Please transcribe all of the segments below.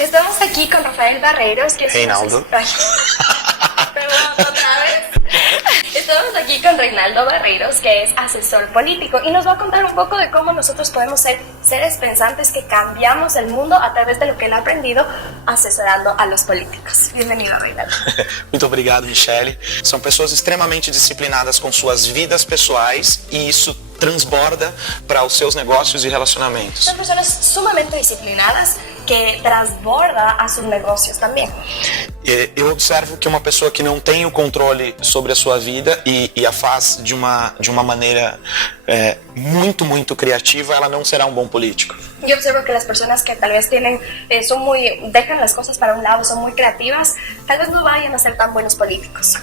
Estamos aquí con Rafael Barreiros, que es Reinaldo. Perdón, otra vez. Estamos aquí con Reinaldo Barreiros, que es asesor político, y nos va a contar un poco de cómo nosotros podemos ser seres pensantes que cambiamos el mundo a través de lo que él ha aprendido asesorando a los políticos. Bienvenido, Reinaldo. Muito obrigado, Michele. São pessoas extremamente disciplinadas com suas vidas pessoais e isso transborda para os seus negócios e relacionamentos. Son personas sumamente disciplinadas que transborda a sus negocios también. Eu observo que uma pessoa que não tem o controle sobre a sua vida e a faz de uma maneira muito criativa, ela não será um bom político. Yo observo que las personas que tal vez dejan las cosas para un lado, son muy creativas, tal vez no vayan a ser tan buenos políticos.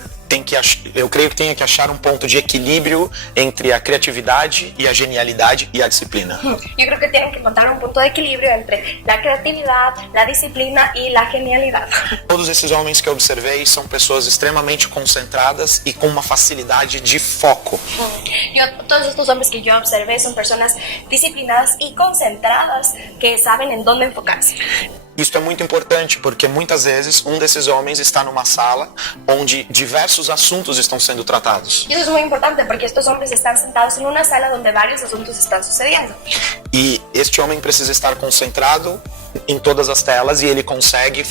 Eu creio que tem que achar um ponto de equilíbrio entre a criatividade e a genialidade e a disciplina. Yo creo que tienen que encontrar un punto de equilibrio entre la creatividad, la disciplina y la genialidad. Todos esses homens que eu observei são pessoas extremamente concentradas e com uma facilidade de foco. Todos estos hombres que yo observé son personas disciplinadas y concentradas que saben en dónde enfocarse. Isso é muito importante porque muitas vezes um desses homens está numa sala onde diversos assuntos estão sendo tratados. Y eso es muy importante porque estos hombres están sentados en una sala donde varios asuntos están sucediendo. E este homem precisa estar concentrado em todas as telas e ele consegue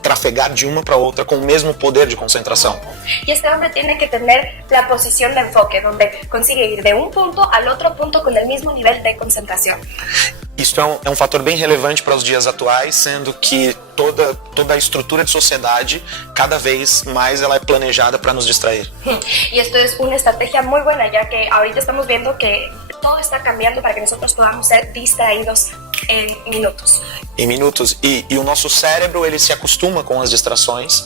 trafegar de uma para outra com o mesmo poder de concentração. Y este hombre tiene que tener la posición de enfoque, donde consigue ir de un punto al otro punto con el mismo nivel de concentración. Isso é um fator bem relevante para os dias atuais, sendo que toda a estrutura de sociedade, cada vez mais ela é planejada para nos distrair. Y esto es una estrategia muy buena, ya que ahorita estamos viendo que todo está cambiando para que nosotros podamos ser distraídos en minutos. Em minutos. E o nosso cérebro, ele se acostuma com as distrações.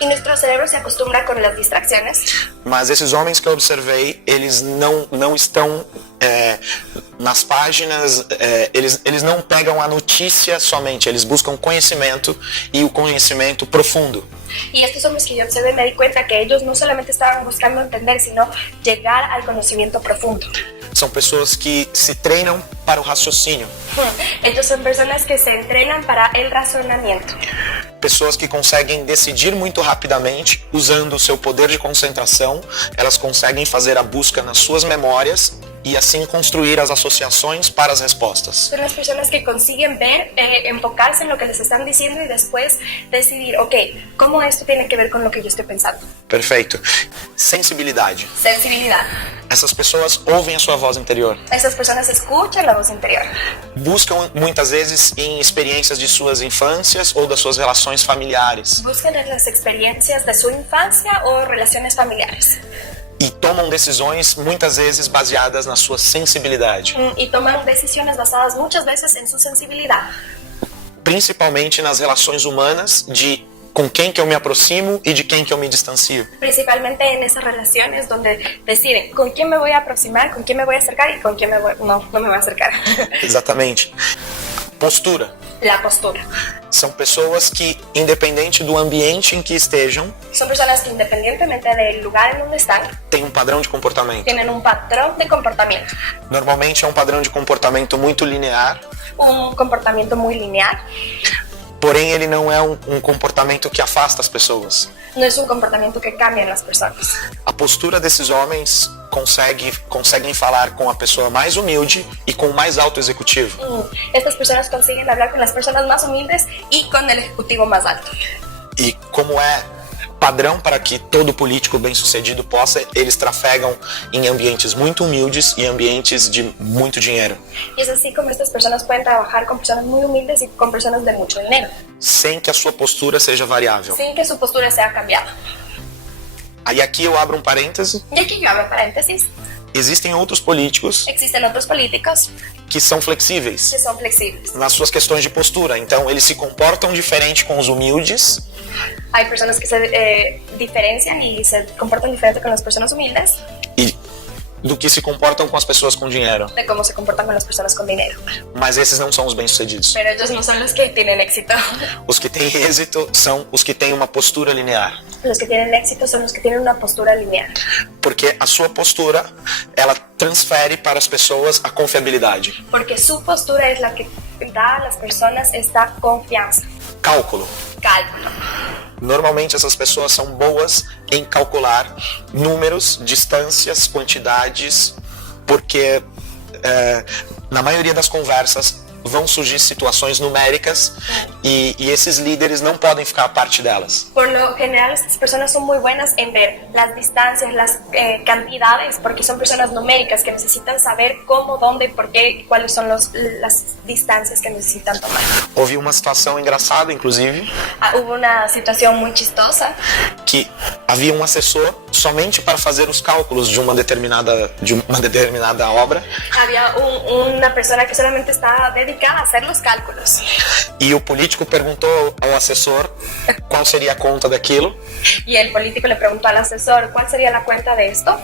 Y nuestro cerebro se acostumbra con las distracciones. Mas esses homens que eu observei, eles não estão nas páginas, eles não pegam a notícia somente, eles buscam conhecimento e o conhecimento profundo. Y estos hombres que yo observé me di cuenta que ellos no solamente estaban buscando entender, sino llegar al conocimiento profundo. São pessoas que se treinam para o raciocínio. Estos son personas que se entrenan para el razonamiento. Pessoas que conseguem decidir muito rapidamente, usando o seu poder de concentração, elas conseguem fazer a busca nas suas memórias e assim construir as associações para as respostas. Son las personas que consiguen ver, enfocarse en lo que les están diciendo y después decidir, ok, ¿cómo esto tiene que ver con lo que yo estoy pensando? Perfeito. Sensibilidade. Sensibilidad. Essas pessoas ouvem a sua voz interior. Esas personas escuchan la voz interior. Buscam muitas vezes em experiências de suas infâncias ou das suas relações familiares. Buscan en las experiencias de su infancia o relaciones familiares. E tomam decisões muitas vezes baseadas na sua sensibilidade. Y toman decisiones basadas muchas veces en su sensibilidad. Principalmente nas relações humanas de com quem que eu me aproximo e de quem que eu me distancio. Principalmente en esas relaciones donde deciden con quién me voy a aproximar, con quién me voy a acercar y con quién no me voy a acercar. Exatamente. Postura. La postura. São pessoas que, independente do ambiente em que estejam, Son personas que independientemente del lugar en donde están, têm um padrão de comportamento. tienen un patrón de comportamiento. Normalmente é um padrão de comportamento muito linear, Un comportamiento muy lineal. porém ele não é um comportamento que afasta as pessoas. No es un comportamiento que cambia en las personas. A postura desses homens conseguem falar com a pessoa mais humilde e com o mais alto executivo. Estas personas consiguen hablar con las personas más humildes y con el ejecutivo más alto. E como é padrão para que todo político bem-sucedido possa, eles trafegam em ambientes muito humildes e ambientes de muito dinheiro. Y es así como estas personas pueden trabajar con personas muy humildes y con personas de mucho dinero, Sem que a sua postura seja variável. sin que su postura sea cambiada. Aí aqui eu abro um parêntese. Y aquí yo abro paréntesis. Existem outros políticos Existen otros políticos que são flexíveis que son flexibles. nas suas questões de postura. Então, eles se comportam diferente com os humildes Hay personas que se diferencian y se comportan diferente con las personas humildes e do que se comportam com as pessoas com dinheiro. de cómo se comportan con las personas con dinero. Mas esses não são os bem-sucedidos. Pero ellos no son los que tienen éxito. Os que têm êxito são os que têm uma postura linear. Los que tienen éxito son los que tienen una postura lineal. Porque a sua postura, ela transfere para as pessoas a confiabilidade. Porque su postura es la que da a las personas esta confianza. Cálculo. Cálculo. Normalmente essas pessoas são boas em calcular números, distâncias, quantidades, porque na maioria das conversas vão surgir situações numéricas y esses líderes não podem ficar a parte delas. Por lo general, estas personas son muy buenas en ver las distancias, las cantidades, porque son personas numéricas que necesitan saber cómo, dónde, por qué, cuáles son las distancias que necesitan tomar. Houve uma situação engraçada, inclusive, Hubo una situación muy chistosa que havia um assessor somente para fazer os cálculos de uma determinada obra. Había una persona que solamente estaba dedicada a hacer los cálculos. E o político perguntou ao assessor qual seria a conta daquilo. Y el político le preguntó al asesor cuál sería la cuenta de esto.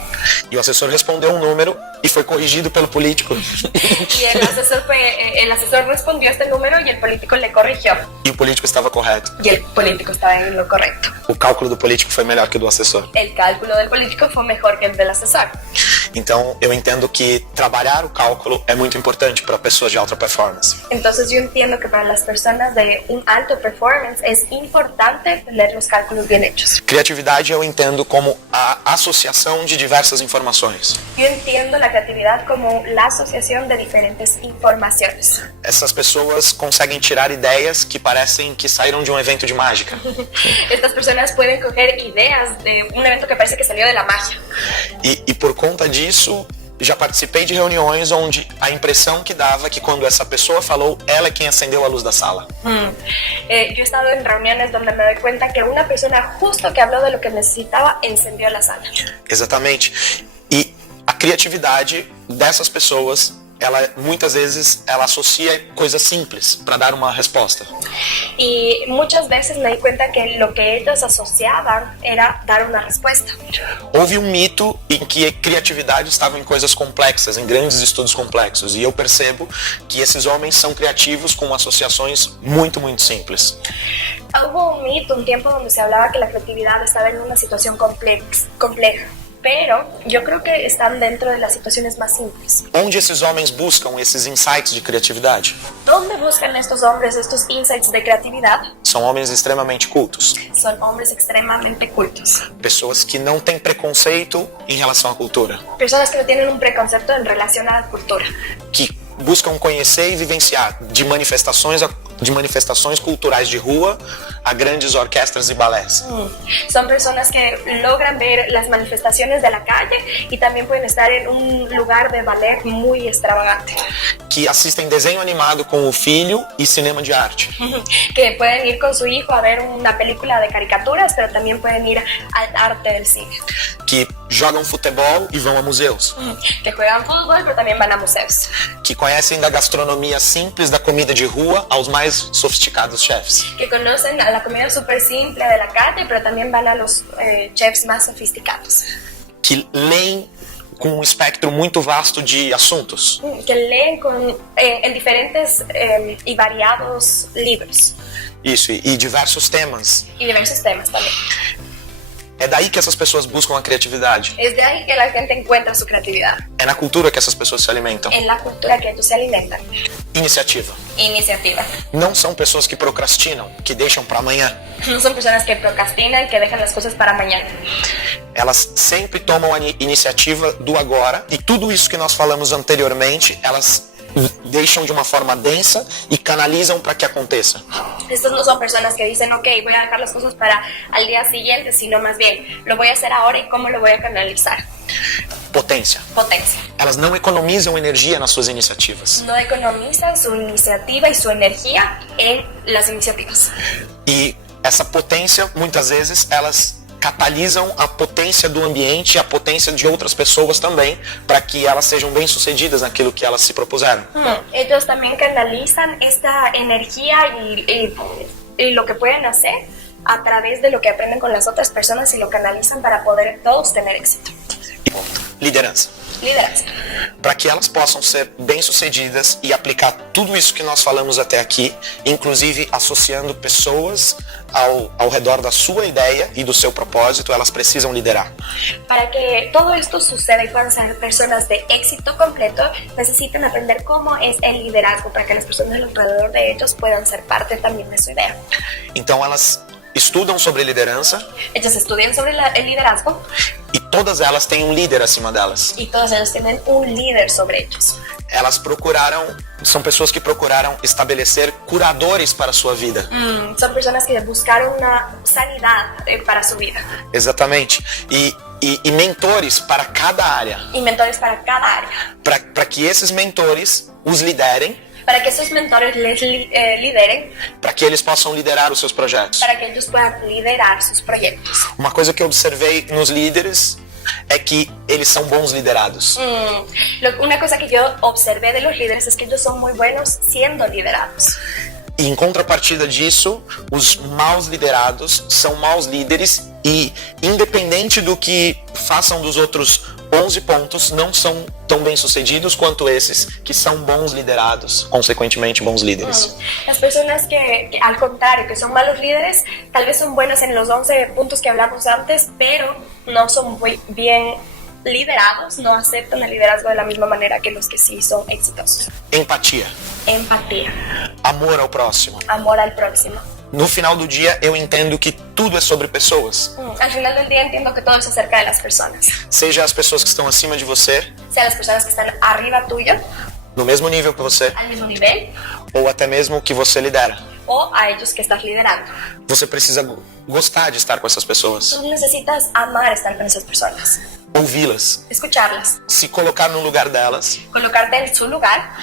E o assessor respondeu um número e foi corrigido pelo político. Y el asesor respondió este número y el político le corrigió. E o político estava correto. Y el político estaba en lo correcto. O cálculo do político foi melhor que o do assessor. El cálculo del político fue mejor que el del asesor. Então, eu entendo que trabalhar o cálculo é muito importante para pessoas de alta performance. Entonces yo entiendo que para las personas de un alto performance es importante tener los cálculos bien hechos. Criatividade eu entendo como a associação de diversas informações. Yo entiendo la creatividad como la asociación de diferentes informaciones. Essas pessoas conseguem tirar ideias que parecem que saíram de um evento de mágica. Estas personas pueden coger ideas de un evento que parece que salió de la magia. E por conta disso, já participei de reuniões onde a impressão que dava que quando essa pessoa falou, ela é quem acendeu a luz da sala. Yo he estado en reuniones donde me doy cuenta que una persona justo que habló de lo que necesitaba encendió la sala. Exatamente. E a criatividade dessas pessoas, muitas vezes ela associa coisas simples para dar uma resposta. Y muchas veces me di cuenta que lo que ellos asociaban era dar una respuesta. Houve um mito em que a criatividade estava em coisas complexas, em grandes estudos complexos. E eu percebo que esses homens são criativos com associações muito, muito simples. Hubo un mito, un tiempo donde se hablaba que la creatividad estaba en una situación compleja. Pero yo creo que están dentro de las situaciones más simples. Onde esses homens buscam esses insights de criatividade? ¿Dónde buscan estos hombres estos insights de creatividad? São homens extremamente cultos. Son hombres extremadamente cultos. Pessoas que não têm preconceito em relação à cultura. Personas que no tienen un preconcepto en relación a la cultura. Que buscam conhecer e vivenciar de manifestações culturais de rua a grandes orquestras e balés. Son personas que logran ver las manifestaciones de la calle y también pueden estar en un lugar de ballet muy extravagante. Que assistem desenho animado com o filho e cinema de arte. Que pueden ir con su hijo a ver una película de caricaturas, pero también pueden ir al arte del cine. Que jogam futebol e vão a museus. Que juegan fútbol, pero también van a museos. Que conhecem da gastronomia simples da comida de rua aos mais sofisticados chefs. Que conocen a la comida súper simple de la calle, pero también van a los chefs más sofisticados. Que leem com um espectro muito vasto de assuntos. Que leen en diferentes y variados libros. Isso, e diversos temas. Y diversos temas también. É daí que essas pessoas buscam a criatividade. Es de ahí que la gente encuentra su creatividad. É na cultura que essas pessoas se alimentam. En la cultura que ellos se alimentan. Iniciativa. Iniciativa. Não são pessoas que procrastinam, que deixam para amanhã. No son personas que procrastinan, que dejan las cosas para mañana. Elas sempre tomam a iniciativa do agora e tudo isso que nós falamos anteriormente, elas deixam de uma forma densa e canalizam para que aconteça. Estas no son personas que dicen, ok, voy a dejar las cosas para al día siguiente, sino más bien, lo voy a hacer ahora y cómo lo voy a canalizar. Potência. Potencia. Elas não economizam energia nas suas iniciativas. No economizan su iniciativa y su energía en las iniciativas. E essa potência, muitas vezes, elas catalisam a potência do ambiente e a potência de outras pessoas também, para que elas sejam bem-sucedidas naquilo que elas se propuseram. Ellos también canalizan esta energía y lo que pueden hacer a través de lo que aprenden con las otras personas y lo canalizan para poder todos tener éxito. Liderança. liderazgo. Para que elas possam ser bem-sucedidas e aplicar tudo isso que nós falamos até aqui, inclusive associando pessoas ao redor da sua ideia e do seu propósito, elas precisam liderar. Para que todo esto suceda y puedan ser personas de éxito completo, necesitan aprender cómo es el liderazgo para que las personas alrededor de ellos puedan ser parte también de su idea. Então elas estudam sobre liderança Ellos estudian sobre el liderazgo e todas elas têm um líder acima delas. y todos ellos tienen un líder sobre ellos. Elas são pessoas que procuraram estabelecer curadores para a sua vida. Son personas que buscaron una sanidad para su vida Exatamente. E mentores para cada área. y mentores para cada área. Para que esses mentores os liderem, Para que esos mentores les lideren, para que eles possam liderar os seus projetos. para que ellos puedan liderar sus proyectos. Uma coisa que eu observei nos líderes é que eles são bons liderados. Una cosa que yo observé de los líderes es que ellos son muy buenos siendo liderados. E em contrapartida disso, os maus liderados são maus líderes e, independente do que façam dos outros 11 pontos, não são tão bem-sucedidos quanto esses que são bons liderados, consequentemente bons líderes. Las personas que al contrario, que son malos líderes, tal vez son buenos en los 11 puntos que hablamos antes, pero no son muy bien liderados, no aceptan el liderazgo de la misma manera que los que sí son exitosos. Empatia, Empatía, amor ao próximo. amor al próximo. No final do dia, eu entendo que tudo é sobre pessoas. Al final del día entiendo que todo es acerca de las personas. Seja as pessoas que estão acima de você, Sea las personas que están arriba tuyo, no mesmo nível que você, al mismo nivel, ou até mesmo que você lidera. o a ellos que estás liderando. Você precisa gostar de estar com essas pessoas, Tú necesitas amar estar con esas personas, ouvi-las, escucharlas, se colocar no lugar delas. colocarte en su lugar.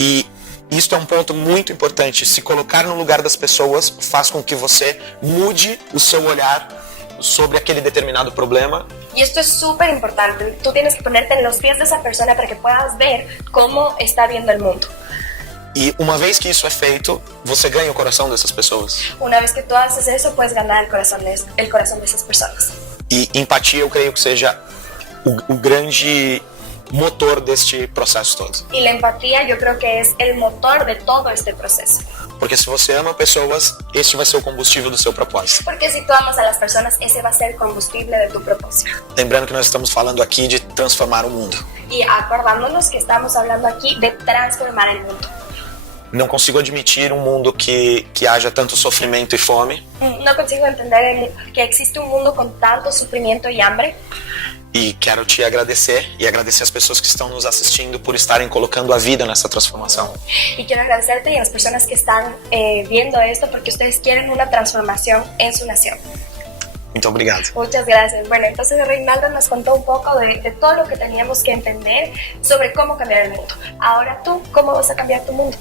E isto é um ponto muito importante. Se colocar no lugar das pessoas faz com que você mude o seu olhar sobre aquele determinado problema. Y esto es súper importante. Tú tienes que ponerte en los pies de esa persona para que puedas ver cómo está viendo el mundo. E uma vez que isso é feito, você ganha o coração dessas pessoas. Una vez que tú haces eso, puedes ganar el corazón de esas personas. E empatia eu creio que seja o grande motor deste processo todo. Y la empatía yo creo que es el motor de todo este proceso. Porque se você ama pessoas, este vai ser o combustível do seu propósito. Porque si tú amas a las personas, ese va a ser el combustible de tu propósito. Lembrando que nós estamos falando aqui de transformar o mundo. Y acordándonos que estamos hablando aquí de transformar el mundo. Não consigo admitir um mundo que haja tanto sofrimento e fome. No consigo entender que existe un mundo con tanto sufrimiento y hambre. E quero te agradecer e agradecer as pessoas que estão nos assistindo por estarem colocando a vida nessa transformação. Y quiero agradecerte y a las personas que están viendo esto porque ustedes quieren una transformación en su nación. Muito obrigado. Muchas gracias. Bueno, entonces Reinaldo nos contó un poco de todo lo que teníamos que entender sobre cómo cambiar el mundo. Ahora tú, ¿cómo vas a cambiar tu mundo?